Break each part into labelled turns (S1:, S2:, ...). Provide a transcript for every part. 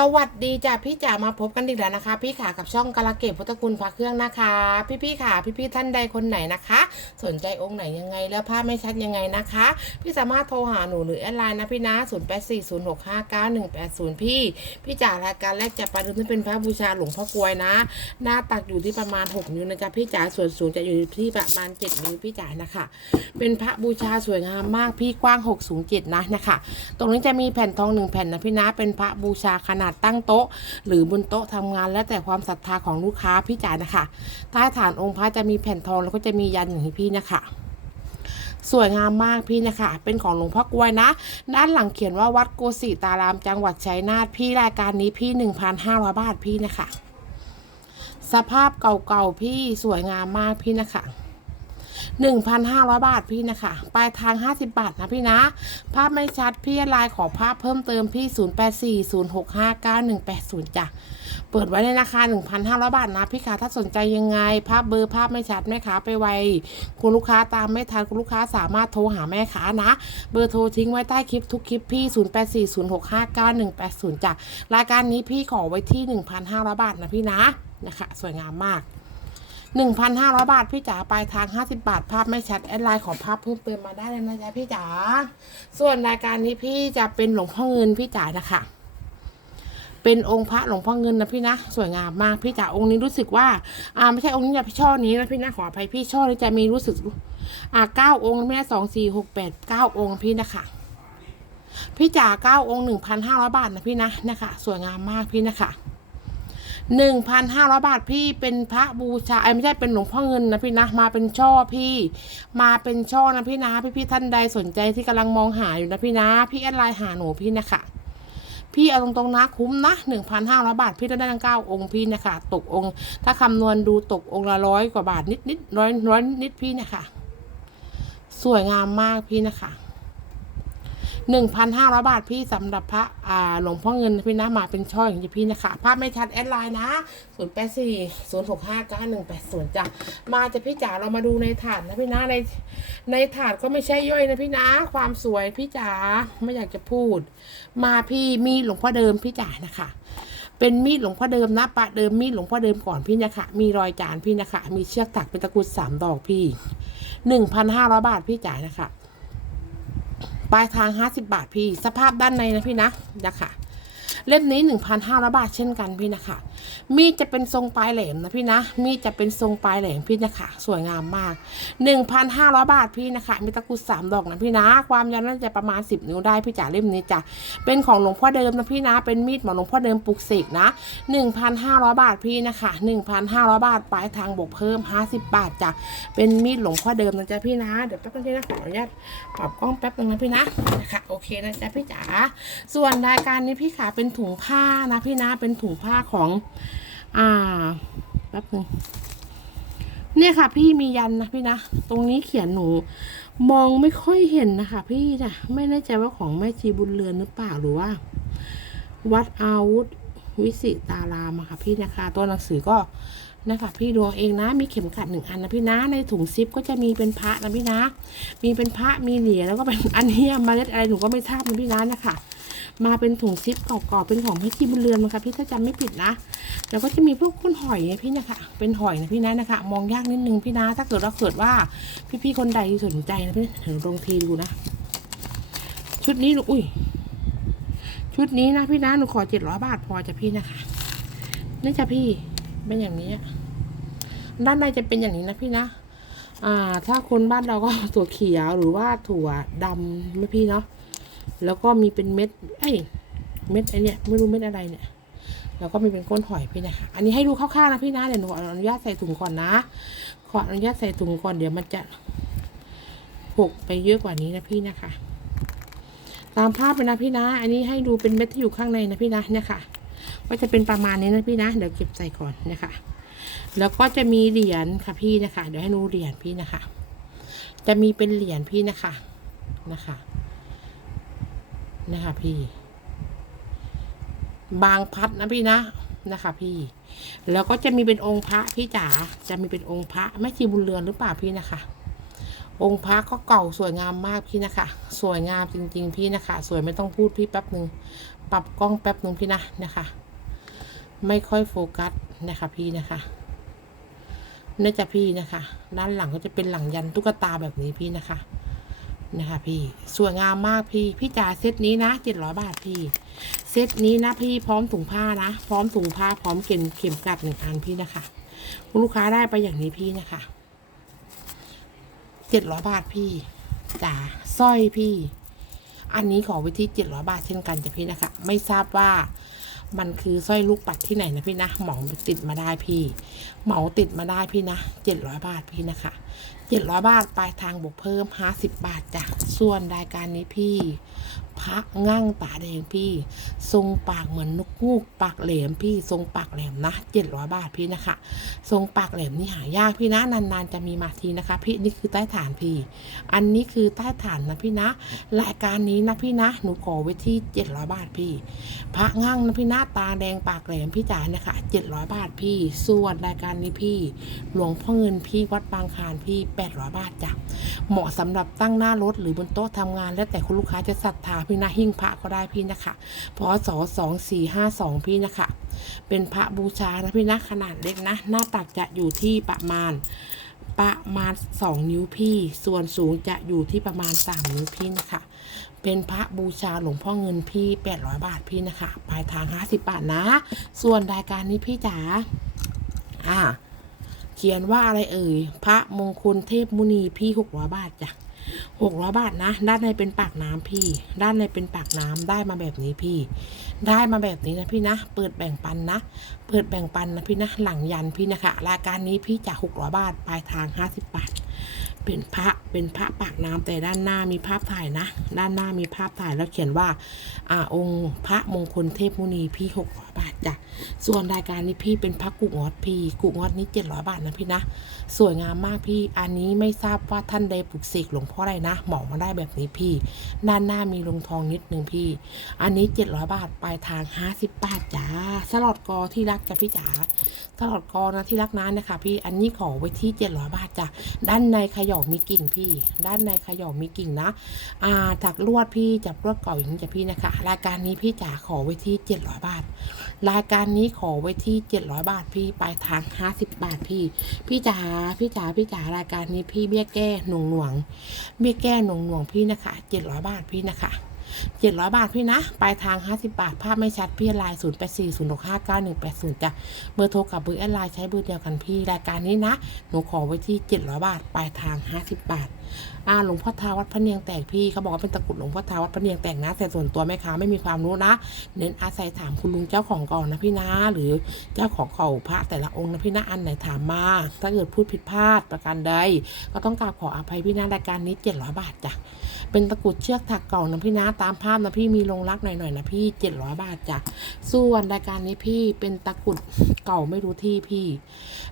S1: สวัสดีจ้ะพี่จ๋ามาพบกันอีกแล้วนะคะ พี่ขากับช่องกาลเกตพุทธคุณพระเครื่องนะคะ พี่พี่ขาพี่พี่ๆท่านใดคนไหนนะคะ สนใจองค์ไหนยังไงแล้วภาพไม่ชัดยังไงนะคะ พี่สามารถโทรหาหนูหรือแอดไลน์นะพี่นะ0 8 4 0 6 5 9 1 8 0 พี่ พี่จ๋ารายการแรกจะประเดิมที่เป็นพระบูชาหลวงพ่อกลวยนะ หน้าตักอยู่ที่ประมาณ 6 นิ้วนะจ๊ะพี่จ๋าส่วนสูงจะอยู่ที่ประมาณ 7 นิ้วพี่จ๋านะคะ เป็นพระบูชาสวยงามมากพี่กว้าง6สูง7นะนะคะ ตรงนี้จะมีแผ่นทองหนึ่งแผ่นนะพี่นะเป็นพระบูชาขนาดตั้งโต๊ะ หรือบนโต๊ะทำงาน แล้วแต่ความศรัทธาของลูกค้าพี่จ๋านะคะ ใต้ฐานองค์พระจะมีแผ่นทองแล้วก็จะมียันอย่างที่พี่นะคะสวยงามมากพี่นะคะ เป็นของหลวงพ่อกล้วยนะ ด้านหลังเขียนว่าวัดโกสิตารามจังหวัดชัยนาทพี่รายการนี้พี่ 1,500 บาทพี่นะคะ สภาพเก่าๆพี่สวยงามมากพี่นะคะ 1,500 บาทพี่นะคะ ปลายทาง 50 บาทนะพี่นะ ภาพไม่ชัดพี่ไลน์ขอภาพเพิ่มเติมพี่ 0840659180จ้ะ เปิดไว้ในราคา 1,500 บาทนะพี่คะถ้าสนใจยังไง ภาพเบอร์ภาพไม่ชัดแม่ค้าไปไว คุณลูกค้าตามไม่ทันคุณลูกค้าสามารถโทรหาแม่ค้านะ เบอร์โทรทิ้งไว้ใต้คลิปทุกคลิปพี่ 0840659180จ้ะ รายการนี้พี่ขอไว้ที่ 1,500 บาทนะพี่นะนะคะ สวยงามมาก 1,500 บาทพี่จ๋าปลายทาง 50 บาท ภาพไม่ชัดแอดไลน์ขอภาพเพิ่มเติมมาได้เลยนะจ๊ะพี่จ๋าส่วนรายการนี้พี่จะเป็นหลวงพ่อเงินพี่จ๋านะคะ เป็นองค์พระหลวงพ่อเงินนะพี่นะสวยงามมากพี่จ๋าองค์นี้รู้สึกว่าอ่าไม่ใช่องค์นี้นะพี่ช่อนี้นะพี่นะขออภัยพี่ช่อนี้จะมีรู้สึกอ่าเก้าองค์นะพี่สองสี่หกแปดเก้าองค์พี่นะคะพี่จ๋าเก้าองค์หนึ่งพันห้าร้อยบาทนะพี่นะนะคะสวยงามมากพี่นะคะ หนึ่งพันห้าร้อยบาทพี่เป็นพระบูชาไอไม่ใช่เป็นหลวงพ่อเงินนะพี่นะมาเป็นช่อพี่ มาเป็นช่อนะพี่นะพี่พี่ท่านใดสนใจที่กำลังมองหาอยู่นะพี่นะพี่แอดไลน์หาหนูพี่นะคะพี่เอาตรงๆนะคุ้มนะหนึ่งพันห้าร้อยบาทพี่ได้ทั้งเก้าองค์พี่นะคะตกองค์ ถ้าคำนวณดูตกองค์ละร้อยกว่าบาทนิดนิดร้อยร้อยนิดพี่นะคะสวยงามมากพี่นะคะ หนึ่งพันห้าร้อยบาทพี่สำหรับพระอ่าหลวงพ่อเงินนะพี่นะมาเป็นช่ออย่างที่พี่นะคะภาพไม่ชัดแอดไลน์นะศูนย์แปดสี่ศูนหกห้าก้าหนึ่งแปดศูนจ้ะมาจะพี่จ๋าเรามาดูในถาดนะพี่นะในในถาดก็ไม่ใช่ย่อยนะพี่นะ ความสวยพี่จ๋าไม่อยากจะพูด มาพี่มีหลวงพ่อเดิมพี่จ๋านะคะเป็นมีดหลวงพ่อเดิมนะปะเดิมมีดหลวงพ่อเดิมก่อนพี่นะคะมีรอยจานพี่นะคะมีเชือกถักเป็นตะกรุดสามดอกพี่หนึ่งพันห้าร้อยบาทพี่จ่ายนะคะ ปลายทาง 50 บาทพี่ สภาพด้านในนะพี่นะนะคะ เล่มนี้ 1,500 บาทเช่นกันพี่นะคะ มีดจะเป็นทรงปลายแหลมนะพี่นะ มีดจะเป็นทรงปลายแหลมพี่นะคะ สวยงามมาก 1,500 บาทพี่นะคะ มีตะกุดสามดอกนะพี่นะ ความยาวน่าจะประมาณ 10 นิ้วได้พี่จ๋าเล่มนี้จ้ะ เป็นของหลวงพ่อเดิมนะพี่นะ เป็นมีดหมอหลวงพ่อเดิมปลุกเสกนะ 1,500 บาทพี่นะคะ 1,500 บาทปลายทางบวกเพิ่ม 50 บาทจ้ะ เป็นมีดหลวงพ่อเดิมนะจ๊ะพี่นะ เดี๋ยวแป๊บนึงนะขออนุญาตปรับกล้องแป๊บนึงนะพี่นะนะคะโอเคนะจ๊ะพี่จ๋า ส่วนรายการนี้พี่ขาเป็นถุงผ้านะพี่นะเป็นถุงผ้าของ อ่าแป๊บนึงเนี่ยค่ะ พี่มียันนะพี่นะตรงนี้เขียนหนู มองไม่ค่อยเห็นนะคะ พี่นะไม่แน่ใจว่าของแม่ชีบุญเรือนหรือเปล่าหรือว่า วัดอาวุธวิสิตารามอะค่ะพี่นะคะ ตัวหนังสือก็นะคะพี่ดวงเองนะ มีเข็มขัดหนึ่งอันนะพี่นะในถุงซิปก็จะมีเป็นพระนะพี่นะ มีเป็นพระมีเหรียญแล้วก็เป็นอันเนี้ยเมาเล็ดอะไรหนูก็ไม่ทราบนะพี่นะนะคะ มาเป็นถุงซิปกรอบๆเป็นของพี่ที่บุญเรือนนะคะพี่ถ้าจำไม่ผิดนะ แล้วก็จะมีพวกก้นหอยนี่ยพี่นะคะ เป็นหอยนะพี่นะนะคะ มองยากนิดนึงพี่นะ ถ้าเกิดว่าเกิดว่าพี่ๆคนใดสนใจนะพี่เดี๋ยวลองทีดูนะ ชุดนี้หนูอุ้ย ชุดนี้นะพี่นะหนูขอเจ็ดร้อยบาทพอจะพี่นะคะนี่จะพี่เป็นอย่างนี้ด้านในจะเป็นอย่างนี้นะพี่นะ อ่า ถ้าคนบ้านเราก็ถั่วเขียวหรือว่าถั่วดำไม่พี่เนาะ แล้วก็มีเป็นเม็ดเอ้ยเม็ดไอเนี่ยไม่รู้เม็ดอะไรเนี่ย แล้วก็มีเป็นก้นหอยพี่นะคะอันนี้ให้ดูคร่าวๆนะพี่นะเดี๋ยวหนูขออนุญาตใส่ถุงก่อนนะ ขออนุญาตใส่ถุงก่อนเดี๋ยวมันจะหกไปเยอะกว่านี้นะพี่นะคะ ตามภาพเลยนะพี่นะ อันนี้ให้ดูเป็นเม็ดที่อยู่ข้างในนะพี่นะเนี่ยค่ะก็จะเป็นประมาณนี้นะพี่นะ เดี๋ยวเก็บใส่ก่อนนะคะแล้วก็จะมีเหรียญค่ะพี่นะคะ เดี๋ยวให้ดูเหรียญพี่นะคะ จะมีเป็นเหรียญพี่นะคะนะคะ นะคะพี่ บางพัดนะพี่นะนะคะพี่ แล้วก็จะมีเป็นองค์พระพี่จ๋าจะมีเป็นองค์พระแม่ชีบุญเรือนหรือเปล่าพี่นะคะ องค์พระก็เก่าสวยงามมากพี่นะคะ สวยงามจริง ๆ พี่นะคะ สวยไม่ต้องพูดพี่แป๊บหนึ่งปรับกล้องแป๊บหนึ่งพี่นะนะคะ ไม่ค่อยโฟกัสนะคะพี่นะคะนี่จะพี่นะคะ ด้านหลังก็จะเป็นหลังยันตุ๊กตาแบบนี้พี่นะคะ นะคะพี่สวยงามมากพี่ พี่จ๋าเซตนี้นะเจ็ดร้อยบาทพี่ เซตนี้นะพี่พร้อมถุงผ้านะ พร้อมถุงผ้าพร้อมเข็มเข็มกลัดหนึ่งอันพี่นะคะคุณลูกค้าได้ไปอย่างนี้พี่นะคะเจ็ดร้อยบาทพี่จ๋าสร้อยพี่ อันนี้ขอไว้ที่เจ็ดร้อยบาทเช่นกันจ้ะพี่นะคะ ไม่ทราบว่ามันคือสร้อยลูกปัดที่ไหนนะพี่นะเหมาติดมาได้พี่ เหมาติดมาได้พี่นะเจ็ดร้อยบาทพี่นะคะ เจ็ดร้อยบาท ปลายทางบวกเพิ่มห้าสิบบาทจ้ะ ส่วนรายการนี้พี่ พระงั่งตาแดงพี่ ทรงปากเหมือนนกฮูกปากแหลมพี่ ทรงปากแหลมนะเจ็ดร้อยบาทพี่นะคะ ทรงปากแหลมนี่หายากพี่นะ นานๆจะมีมาทีนะคะ พี่นี่คือใต้ฐานพี่ อันนี้คือใต้ฐานนะพี่นะ รายการนี้นะพี่นะ หนูขอไว้ที่เจ็ดร้อยบาทพี่ พระงั่งนะพี่นะตาแดงปากแหลมพี่จ๋านะคะเจ็ดร้อยบาทพี่ ส่วนรายการนี้พี่ หลวงพ่อเงินพี่วัดบางคานพี่แปดร้อยบาทจ้ะ เหมาะสำหรับตั้งหน้ารถหรือบนโต๊ะทำงาน แล้วแต่คุณลูกค้าจะศรัทธาพี่นะหิ้งพระก็ได้พี่นะคะพศสองสี่ห้าสองพี่นะคะ เป็นพระบูชานะพี่นะขนาดเล็กนะ หน้าตักจะอยู่ที่ประมาณประมาณสองนิ้วพี่ ส่วนสูงจะอยู่ที่ประมาณสามนิ้วพี่นะคะ เป็นพระบูชาหลวงพ่อเงินพี่แปดร้อยบาทพี่นะคะ ปลายทางห้าสิบบาทนะ ส่วนรายการนี้พี่จ๋า อ่า เขียนว่าอะไรเอ่ย พระมงคลเทพมุนีพี่หกร้อยบาทจ้ะหกร้อยบาทนะ ด้านในเป็นปากน้ำพี่ ด้านในเป็นปากน้ำได้มาแบบนี้พี่ ได้มาแบบนี้นะพี่นะ เปิดแบ่งปันนะ เปิดแบ่งปันนะพี่นะ หลังยันพี่นะคะ รายการนี้พี่จะหกร้อยบาท ปลายทางห้าสิบบาท เป็นพระเป็นพระปากน้ำแต่ด้านหน้ามีภาพถ่ายนะ ด้านหน้ามีภาพถ่ายแล้วเขียนว่าอ่าองค์พระมงคลเทพมุนีพี่หกร้อย บาทจ้ะส่วนรายการนี้พี่เป็นพระกุงอดพี่กุงอดนี้เจ็ดร้อยบาทนะพี่นะ สวยงามมากพี่ อันนี้ไม่ทราบว่าท่านใดปลุกเสกหลวงพ่ออะไรนะเหมามาได้แบบนี้พี่ ด้านหน้ามีลงทองนิดนึงพี่ อันนี้เจ็ดร้อยบาทปลายทางห้าสิบบาทจ้าสลอดกอที่รักจ้ะพี่จ๋าสลอดกอนะที่รักนั้นนะคะพี่อันนี้ขอไว้ที่เจ็ดร้อยบาทจ้ะด้านในขยอมีกิ่งพี่ ด้านในขยอมีกิ่งนะอ่าจากลวดพี่จับลวดเก่าอย่างนี้จ้ะพี่นะคะ รายการนี้พี่จ๋าขอไว้ที่เจ็ดร้อยบาท รายการนี้ขอไว้ที่เจ็ดร้อยบาทพี่ปลายทางห้าสิบบาทพี่ พี่จ๋าพี่จ๋าพี่จ๋ารายการนี้พี่เบี้ยแก้หน่วงหน่วงเบี้ยแก้หน่วงหน่วงพี่นะคะเจ็ดร้อยบาทพี่นะคะ เจ็ดร้อยบาทพี่นะ ปลายทางห้าสิบาท ภาพไม่ชัดพี่ไลน์ศูนย์แปดสี่ศูนย์หกห้าเก้าหนึ่งแปดศูนย์จ้ะเบอร์โทรกับเบอร์แอดไลน์ใช้เบอร์เดียวกันพี่รายการนี้นะ หนูขอไว้ที่เจ็ดร้อยบาท ปลายทางห้าสิบบาทอ่าหลวงพ่อทาวัดพระเนียงแตกพี่เขาบอกว่าเป็นตะกุดหลวงพ่อทาวัดพระเนียงแตกนะ แต่ส่วนตัวแม่ค้าไม่มีความรู้นะ เน้นอาศัยถามคุณลุงเจ้าของก่อนนะพี่นะ หรือเจ้าของเก่าพระแต่ละองค์นะพี่นะอันไหนถามมา ถ้าเกิดพูดผิดพลาดประการใด ก็ต้องกราบขออภัยพี่นะรายการนี้เจ็ดร้อยบาทจ้ะเป็นตะกุดเชือกถักเก่านะพี่นะตาามภาพนะพี่มีลงรักหน่อยๆนะพี่เจ็ดร้อยบาทจ้ะส่วนรายการนี้พี่เป็นตะกรุดเก่าไม่รู้ที่พี่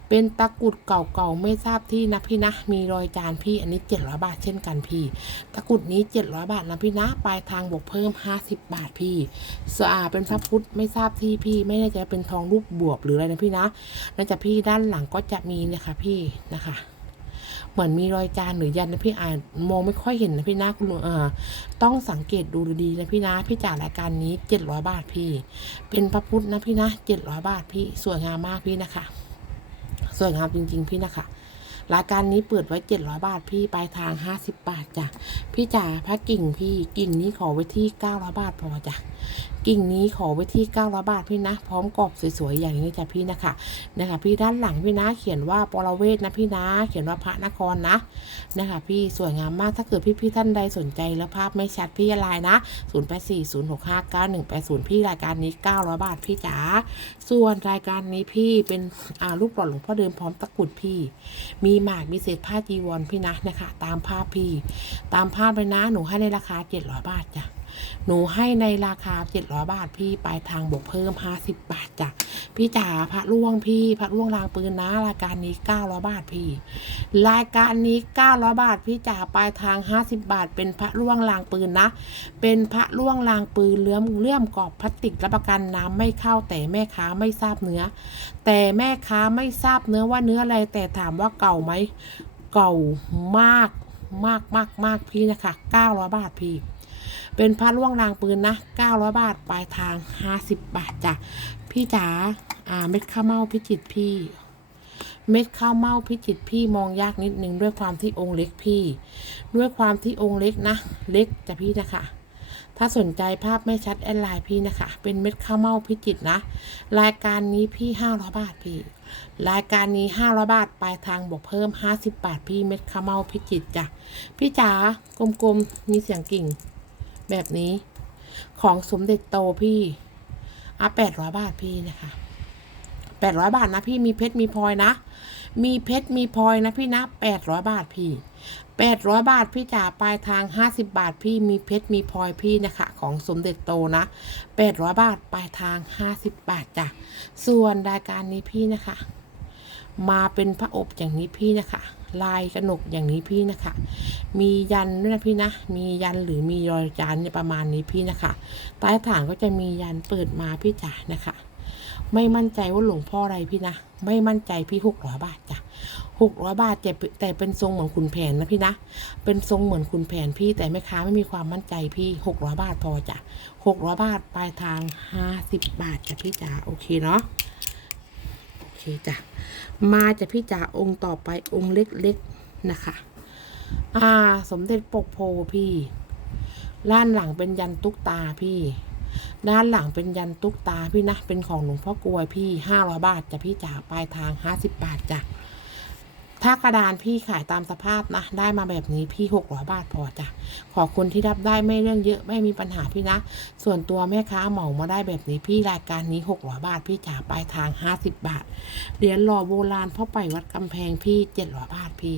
S1: เป็นตะกรุดเก่าๆไม่ทราบที่นะพี่นะ มีรอยจานพี่อันนี้เจ็ดร้อยบาทเช่นกันพี่ ตะกรุดนี้เจ็ดร้อยบาทนะพี่นะปลายทางบวกเพิ่มห้าสิบบาทพี่สะอาดเป็นพระพุทธไม่ทราบที่พี่ ไม่แน่ใจเป็นทองรูปบวบหรืออะไรนะพี่นะนั่นจะพี่ด้านหลังก็จะมีนี่ยค่ะพี่นะคะ เหมือนมีรอยจานหรือยันนะพี่อ่านมองไม่ค่อยเห็นนะพี่นะคุณลุงเอ่อต้องสังเกตดูดีๆนะพี่นะพี่จ่ายรายการนี้เจ็ดร้อยบาทพี่ เป็นพระพุทธนะพี่นะเจ็ดร้อยบาทพี่สวยงามมากพี่นะคะ สวยงามจริง ๆ พี่นะคะ รายการนี้เปิดไว้เจ็ดร้อยบาทพี่ปลายทางห้าสิบบาทจ้ะพี่จ๋าพระกิ่งพี่กิ่งนี้ขอไว้ที่เก้าร้อยบาทพอจ้ะกิ่งนี้ขอไว้ที่เก้าร้อยบาทพี่นะ พร้อมกรอบสวยๆอย่างนี้จ้ะพี่นะคะนะคะ พี่ด้านหลังพี่นะเขียนว่าปรเวทนะพี่นะ เขียนว่าพระนครนะนะคะ พี่สวยงามมากถ้าเกิดพี่ๆท่านใดสนใจแล้วภาพไม่ชัดพี่ไลน์นะศูนย์แปดสี่ศูนย์หกห้าเก้าหนึ่งแปดศูนย์พี่รายการนี้เก้าร้อยบาทพี่จ๋าส่วนรายการนี้พี่เป็นอ่ารูปหล่อหลวงพ่อเดิมพร้อมตะกรุดพี่ มีหมากมีเศษผ้าจีวรพี่นะนะคะ ตามภาพพี่ ตามภาพเลยนะ หนูให้ในราคาเจ็ดร้อยบาทจ้ะ หนูให้ในราคาเจ็ดร้อยบาทพี่ปลายทางบวกเพิ่มห้าสิบบาทจ้ะพี่จ๋าพระล่วงพี่พระล่วงรางปืนนะ รายการนี้เก้าร้อยบาทพี่ รายการนี้เก้าร้อยบาทพี่จ๋าปลายทางห้าสิบบาท เป็นพระล่วงรางปืนนะ เป็นพระล่วงรางปืนเลื่อมเลื่อมกรอบพลาสติกรับประกันน้ำไม่เข้าแต่แม่ค้าไม่ทราบเนื้อ แต่แม่ค้าไม่ทราบเนื้อว่าเนื้ออะไรแต่ถามว่าเก่าไหมเก่ามากมากมากมากพี่นะคะเก้าร้อยบาทพี่ เป็นพระล่วงรางปืนนะ900บาทปลายทาง 50 บาทจ้ะพี่จ๋าอ่าเม็ดข้าวเม่าพิจิตพี่ เม็ดข้าวเม่าพิจิตพี่มองยากนิดนึงด้วยความที่องค์เล็กพี่ ด้วยความที่องค์เล็กนะ เล็กจ้ะพี่นะคะถ้าสนใจภาพไม่ชัดแอดไลน์พี่นะคะ เป็นเม็ดข้าวเม่าพิจิตนะ รายการนี้พี่500บาทพี่ รายการนี้500บาทปลายทางบวกเพิ่ม50บาทพี่เม็ดข้าวเม่าพิจิตจ้ะ พี่จ๋ากลมๆมีเสียงกิ่ง แบบนี้ ของสมเด็จโตพี่อะ800บาทพี่นะคะ800บาทนะพี่มีเพชรมีพลอยนะ มีเพชรมีพลอยนะพี่นะ800บาทพี่800บาทพี่จ๋าปลายทาง50บบาทพี่มีเพชรมีพลอยพี่นะคะ ของสมเด็จโตนะ800บาทปลายทาง50บาทจ้ะส่วนรายการนี้พี่นะคะ มาเป็นพระอบอย่างนี้พี่นะคะ ลายกระหนกอย่างนี้พี่นะคะ มียันด้วยนะพี่นะ มียันหรือมีรอยจานเนี่ยประมาณนี้พี่นะคะ ใต้ฐานก็จะมียันเปิดมาพี่จ๋านะคะ ไม่มั่นใจว่าหลวงพ่ออะไรพี่นะ ไม่มั่นใจพี่หกร้อยบาทจ้ะหกร้อยบาทแต่แต่เป็นทรงเหมือนคุณแผนนะพี่นะ เป็นทรงเหมือนคุณแผนพี่แต่แม่ค้าไม่มีความมั่นใจพี่หกร้อยบาทพอจ้ะหกร้อยบาทปลายทางห้าสิบบาทจ้ะพี่จ๋าโอเคเนาะ เคจ้ะ มาจ้ะพี่จ๋าองค์ต่อไปองค์เล็กๆนะคะ อ่า สมเด็จปกโพพี่ ด้านหลังเป็นยันตุกตาพี่ ด้านหลังเป็นยันตุกตาพี่นะ เป็นของหลวงพ่อกลวยพี่ห้าร้อยบาทจ้ะพี่จ๋าปลายทางห้าสิบบาทจ้ะ ถ้ากระดานพี่ขายตามสภาพนะ ได้มาแบบนี้พี่หกร้อยบาทพอจ้ะ ขอบคุณที่รับได้ไม่เรื่องเยอะไม่มีปัญหาพี่นะ ส่วนตัวแม่ค้าเหมามาได้แบบนี้พี่รายการนี้หกร้อยบาทพี่จ๋าปลายทางห้าสิบบาท เหรียญหล่อโบราณพ่อไปวัดกำแพงพี่เจ็ดร้อยบาทพี่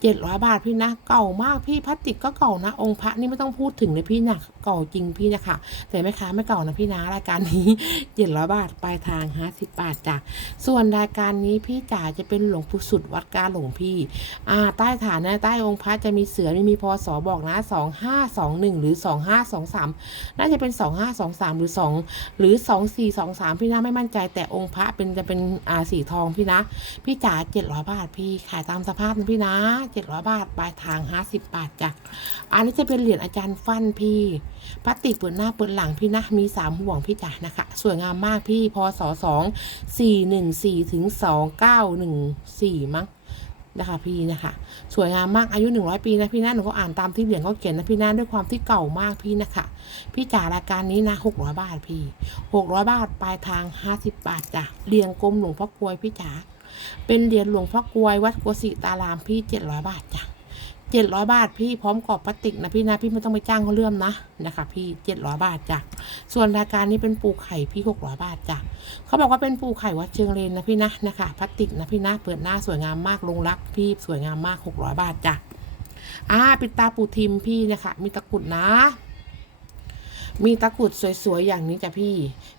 S1: เจ็ดร้อยบาทพี่นะ เก่ามากพี่พลาสติกก็เก่านะ องค์พระนี่ไม่ต้องพูดถึงเลยพี่นะเก่าจริงพี่นะคะแต่แม่ค้าไม่เก่านะพี่นะรายการนี้เจ็ดร้อยบาทปลายทางห้าสิบบาทจ้ะส่วนรายการนี้พี่จ๋าจะเป็นหลวงปู่สุดวัดกาหลวงพี่อ่าใต้ฐานนะใต้องค์พระจะมีเสือไม่มีพศบอกนะสองห้าสองหนึ่งหรือสองห้าสองสามน่าจะเป็นสองห้าสองสามหรือสองหรือสองสี่สองสามพี่นะไม่มั่นใจ แต่องค์พระเป็นจะเป็นอ่าสีทองพี่นะ พี่จ๋าเจ็ดร้อยบาทพี่ขายตามสภาพนะพี่นะเจ็ดร้อยบาทปลายทางห้าสิบบาทจ้ะอันนี้จะเป็นเหรียญอาจารย์ฟันพี่พลาสติกเปิดหน้าเปิดหลังพี่นะ มีสามห่วงพี่จ๋านะคะ สวยงามมากพี่พศสองสี่หนึ่งสี่ถึงสองเก้าหนึ่งสี่มั้งนะคะพี่นะคะสวยงามมากอายุ 100 ปีนะพี่นะหนูก็อ่านตามที่เหรียญเขาเขียนนะพี่นะด้วยความที่เก่ามากพี่นะคะพี่จ๋ารายการนี้นะ600 บาทพี่ 600 บาทปลายทาง 50 บาทจ้ะเรียงกลมหลวงพ่อกลวยพี่จ๋าเป็นเหรียญหลวงพ่อกลวยวัดโกสิตารามพี่ 700 บาทจ้ะ เจ็ดร้อยบาทพี่พร้อมกรอบพลาสติกนะพี่นะพี่ไม่ต้องไปจ้างเขาเลื่อมนะนะคะ พี่เจ็ดร้อยบาทจ้ะส่วนรายการนี้เป็นปูไข่พี่หกร้อยบาทจ้ะเขาบอกว่าเป็นปูไข่วัดเชิงเลนนะพี่นะนะคะพลาสติกนะพี่นะเปิดหน้าสวยงามมากลงรัก พี่สวยงามมากหกร้อยบาทจ้ะอ่าปิดตาปูทิมพี่นะคะมีตะกรุดนะ มีตะกุดสวยๆอย่างนี้จ้ะพี่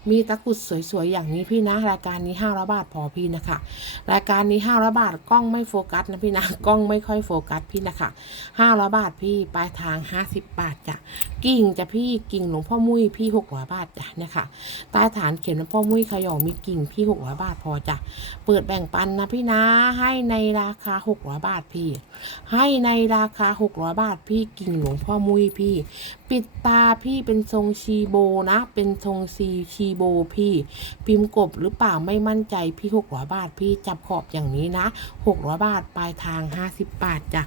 S1: มีตะกุดสวยๆอย่างนี้พี่นะ รายการนี้500บาทพอพี่นะคะ รายการนี้500บาทกล้องไม่โฟกัสนะพี่นะกล้องไม่ค่อยโฟกัสพี่นะคะ500บาทพี่ปลายทาง50บบาทจ้ะกิ่งจ้ะพี่กิ่งหลวงพ่อมุ้ยพี่600บาทจ้ะเนี่ยค่ะใต้ฐานเขียนหลวงพ่อมุ้ยขยอมีกิ่งพี่600บาทพอจ้ะเปิดแบ่งปันนะพี่นะให้ในราคา600บาทพี่ ให้ในราคา600บาทพี่กิ่งหลวงพ่อมุ้ยพี่ ปิดตาพี่เป็นทรงงชีโบนะ เป็นทรงซีชีโบพี่ พิมพ์กบหรือเปล่าไม่มั่นใจพี่600บาทพี่จับขอบอย่างนี้นะ600บาทปลายทาง50บบาทจ้ะ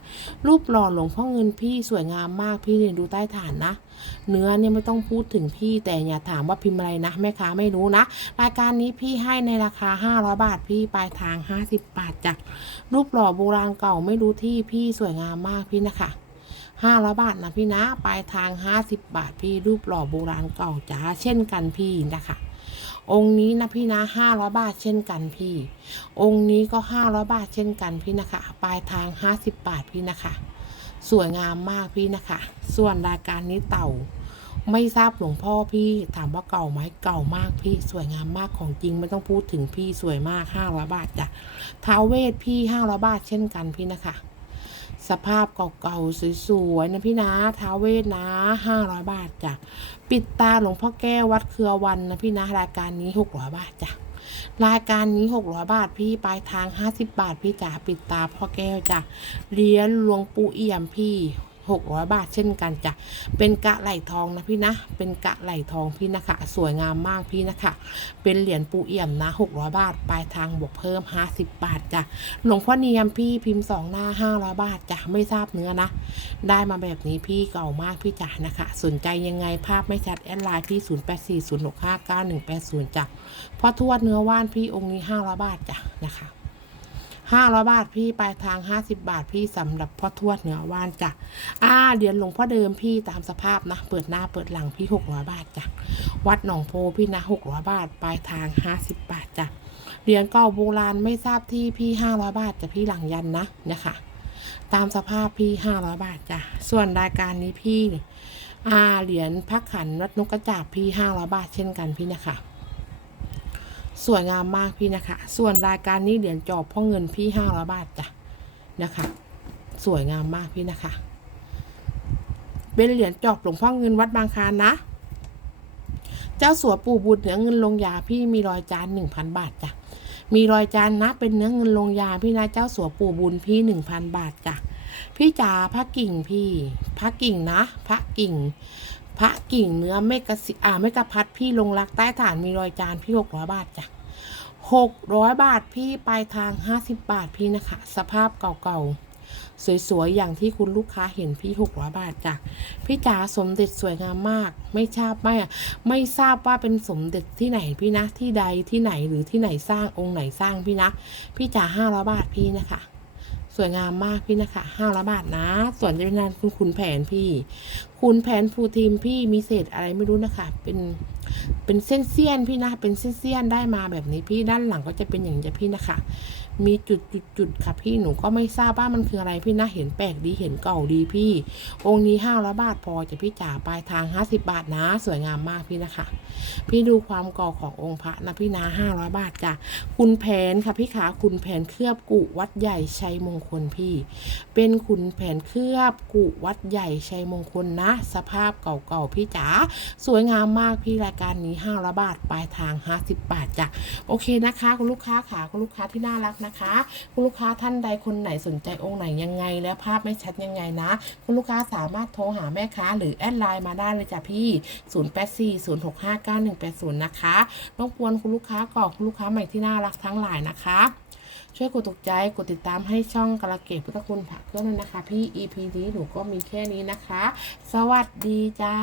S1: รูปหล่อหลวงพ่อเงินพี่สวยงามมากพี่เนี่ยดูใต้ฐานนะ เนื้อเนี่ยไม่ต้องพูดถึงพี่แต่อย่าถามว่าพิมพ์อะไรนะแม่ค้าไม่รู้นะ รายการนี้พี่ให้ในราคา500บาทพี่ปลายทาง50บาทจ้ะรูปหล่อโบราณเก่าไม่รู้ที่พี่สวยงามมากพี่นะคะ 500 บาทนะพี่นะ ปลายทาง 50 บาทพี่รูปหล่อโบราณเก่าจ้าเช่นกันพี่นะคะ องค์นี้นะพี่นะ500 บาทเช่นกันพี่ องค์นี้ก็ 500 บาทเช่นกันพี่นะคะ ปลายทาง 50 บาทพี่นะคะ สวยงามมากพี่นะคะ ส่วนรายการนี้เต่าไม่ทราบหลวงพ่อพี่ถามว่าเก่าไหมเก่ามากพี่สวยงามมากของจริงไม่ต้องพูดถึงพี่สวยมาก500บาทจ้ะท้าเวทพี่500บาทเช่นกันพี่นะคะ สภาพเก่าๆสวยๆนะพี่นะท้าเวทนะห้าร้อยบาทจ้ะปิดตาหลวงพ่อแก้ววัดเครือวันนะพี่นะรายการนี้หกร้อยบาทจ้ะรายการนี้ 600 บาทพี่ปลายทาง 50 บาทพี่จ๋าปิดตาพ่อแก้วจ้ะเลี้ยนหลวงปู่เอี่ยมพี่ 600 บาทเช่นกันจ้ะเป็นกะไหลทองนะพี่นะ เป็นกะไหลทองพี่นะคะ สวยงามมากพี่นะคะ เป็นเหรียญปูเอี่ยมนะ 600 บาท ปลายทางบวกเพิ่ม 50 บาทจ้ะหลวงพ่อเนียมพี่พิมพ์สองหน้า 500 บาทจ้ะไม่ทราบเนื้อนะ ได้มาแบบนี้พี่เก่ามากพี่จ๋านะคะ สนใจยังไงภาพไม่ชัดแอดไลน์พี่ 0840659180จ้ะพ่อทวดเนื้อว่านพี่องค์นี้500บาทจ้ะนะคะ ห้าร้อยบาทพี่ปลายทางห้าสิบบาทพี่สำหรับพ่อทวดเหนือว่านจ้ะอ่าเหรียญหลวงพ่อเดิมพี่ตามสภาพนะ เปิดหน้าเปิดหลังพี่หกร้อยบาทจ้ะวัดหนองโพพี่นะหกร้อยบาท ปลายทางห้าสิบบาทจ้ะเหรียญเก่าโบราณไม่ทราบที่พี่ห้าร้อยบาทจ้ะพี่หลังยันนะนะคะตามสภาพพี่ห้าร้อยบาทจ้ะส่วนรายการนี้พี่อ่าเหรียญพระขันวัดนกกระจาบพี่ห้าร้อยบาทเช่นกันพี่นะคะ สวยงามมากพี่นะคะ ส่วนรายการนี้เหรียญจอบพ่อเงินพี่ห้าร้อยบาทจ้ะนะคะ สวยงามมากพี่นะคะ เป็นเหรียญจอบหลวงพ่อเงินวัดบางคานนะ เจ้าสัวปู่บุตรเหนือเงินลงยาพี่มีรอยจานหนึ่งพันบาทจ้ะมีรอยจานนะเป็นเนื้อเงินลงยาพี่นะเจ้าสัวปู่บุญพี่หนึ่งพันบาทจ้ะพี่จ๋าพระกิ่งพี่ พระกิ่งนะ พระกิ่ง พระกิ่งเนื้อไม่กระสิอ่าไม่กระพัดพี่ลงรักใต้ฐานมีรอยจานพี่หกร้อยบาทจ้ะหกร้อยบาทพี่ปลายทางห้าสิบบาทพี่นะคะ สภาพเก่าๆ สวยๆ อย่างที่คุณลูกค้าเห็นพี่หกร้อยบาทจ้ะพี่จ๋าสมเด็จสวยงามมาก ไม่ทราบไม่ไม่ทราบว่าเป็นสมเด็จที่ไหนพี่นะที่ใดที่ไหนหรือที่ไหนสร้างองค์ไหนสร้างพี่นะ พี่จ๋าห้าร้อยบาทพี่นะคะ สวยงามมากพี่นะคะห้าร้อยบาทนะ ส่วนจะเป็นงานคุณคุณแผนพี่ คุณแผนฟูทีมพี่มีเศษอะไรไม่รู้นะคะ เป็นเป็นเส้นเสี้ยนพี่นะ เป็นเส้นเสี้ยนได้มาแบบนี้พี่ด้านหลังก็จะเป็นอย่างนี้พี่นะคะ มีจุดจุดจุดค่ะพี่หนูก็ไม่ทราบว่ามันคืออะไรพี่นะเห็นแปลกดีเห็นเก่าดีพี่ องค์นี้ห้าร้อยบาทพอจะพี่จ๋าปลายทางห้าสิบาทนะ สวยงามมากพี่นะคะ พี่ดูความก่อขององค์พระนะพี่นะห้าร้อยบาทจ้ะคุณแผนค่ะพี่ขาคุณแผนเคลือบกุวัดใหญ่ชัยมงคลพี่ เป็นขุนแผนเคลือบกุวัดใหญ่ชัยมงคลนะ สภาพเก่าๆพี่จ๋าสวยงามมากพี่รายการนี้ห้าร้อยบาทปลายทางห้าสิบบาทจ้ะโอเคนะคะคุณลูกค้าขาคุณลูกค้าที่น่ารักนะคะ คุณลูกค้าท่านใดคนไหนสนใจองค์ไหนยังไง และภาพไม่ชัดยังไงนะ คุณลูกค้าสามารถโทรหาแม่ค้า หรือแอดไลน์มาได้เลยจ้ะพี่ 0840659180 นะคะต้องปวนคุณลูกค้าก่อนคุณลูกค้าใหม่ที่น่ารักทั้งหลายนะคะช่วยกดถูกใจ กดติดตามให้ช่องกระเกตพุทธคุณผักเครื่องด้วยนะคะ พี่ EP นี้หนูก็มีแค่นี้นะคะ สวัสดีจ้า